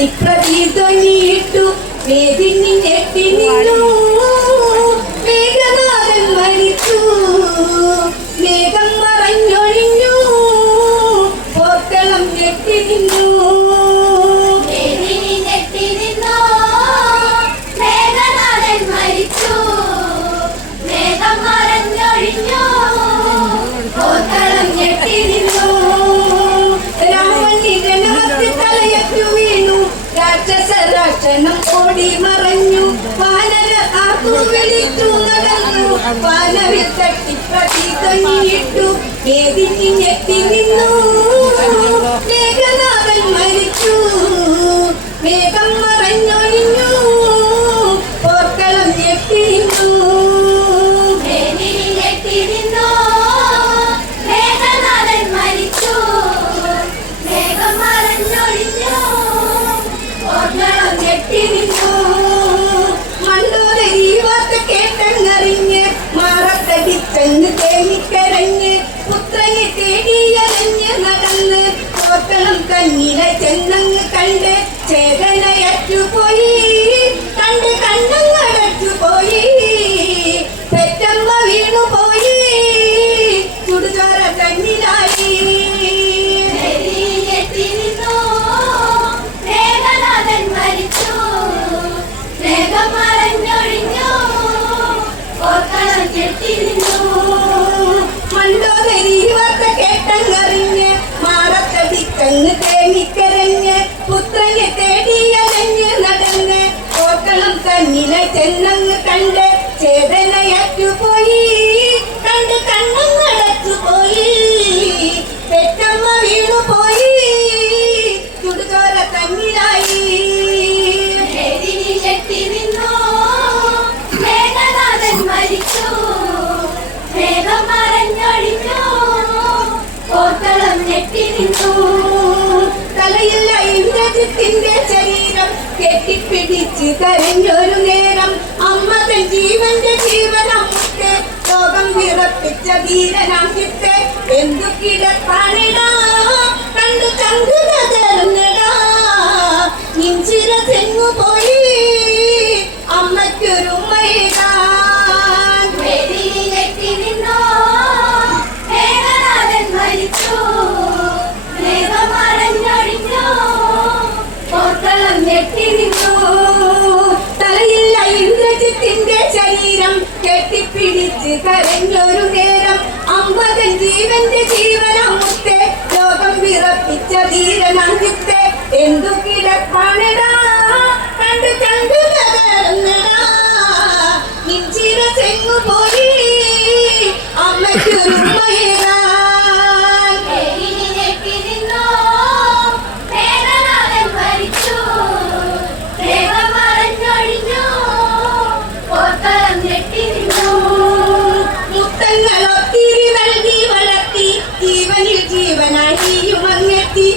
തട്ടിപ്രതീധ്വനിയിട്ടു വേദിനി ഞെട്ടി നിന്നു. മേഘനാഥൻ മരിച്ചു, മേഘം മറഞ്ഞൊഴിഞ്ഞു, പോർക്കളം ഞെട്ടി നിന്നു. രാക്ഷസരാക്ഷണം ഓടി മറഞ്ഞു, വാനര ആർക്കു വിളിച്ചു നടന്നു. വാനവിൽ തട്ടി പ്രതീധ്വനിയിട്ടു വേദിനി ഞെട്ടി നിന്നു. മേഘനാഥൻ മരിച്ചു, മേഘം മറഞ്ഞൊഴിഞ്ഞു, പോർക്കളം ഞെട്ടി നിന്നു. മണ്ടോദരി വാർത്ത കേട്ടങ്ങറിഞ്ഞ് മാറത്തടിച്ചെന്ന് തേങ്ങിക്കരഞ്ഞ് പുത്രനെ തേടിയലഞ്ഞ് നടന്ന് പോർക്കളം കഞ്ഞില ചെന്നങ്ങ് കണ്ട് ചേതനയറ്റുപോയി, കണ്ട് കണ്ണങ്ങടച്ചുപോയി. പെറ്റമ്മ വീണുപോയി, ചുടുചോര കണ്ണിലായി. മണ്ടോദരി വാർത്ത കേട്ടങ്ങറിഞ്ഞ് മാറത്തടിക്കങ്ങ് തേങ്ങിക്കരഞ്ഞ് പുത്രനെ തേടിയലഞ്ഞ് നടന്ന് പോർക്കളം കഞ്ഞില ചെന്നങ്ങ് കണ്ട് ചേതനയറ്റുപോയി, കണ്ട് കണ്ണങ്ങടച്ചുപോയി. പെറ്റമ്മ വീണുപോയി, ചുടുചോര കണ്ണിലായി. തലയില്ല ഇന്ദ്രജിത്തിന്റെ ശരീരം കെട്ടിപ്പിടിച്ച് കരഞ്ഞൊരു നേരം അമ്മ തൻ ജീവന്റെ ജീവനമുക്ക് ലോകം വിറപ്പിച്ച ധീരനാഹിത്തെ എന്തു കിടപ്പാണിടാ കണ്ടു ചങ്കുകടർന്നിടാ. നിഞ്ചിര തെങ്ങുപോയി അമ്മയ്ക്കൊരു മൈതാ. തലയില്ല ഇന്ദ്രജിത്തിന്റെ ശരീരം കെട്ടിപ്പിടിച്ച് കരഞ്ഞൊരു നേരം അമ്മതൻ ജീവന്റെ ജീവനമുത്തെ ലോകം വിറപ്പിച്ച ധീരനാഹിത്തെ എന്തു കിടപ്പാണിടാ കണ്ടു ചങ്കുകടർന്നിടാ. നിഞ്ചിര തെങ്ങുപോയി അമ്മയ്ക്കൊരു മൈതാ. മുത്തങ്ങളൊത്തിരി നൽകി വളർത്തി ജീവനിൽ ജീവനായി ഉമർന്നെത്തി.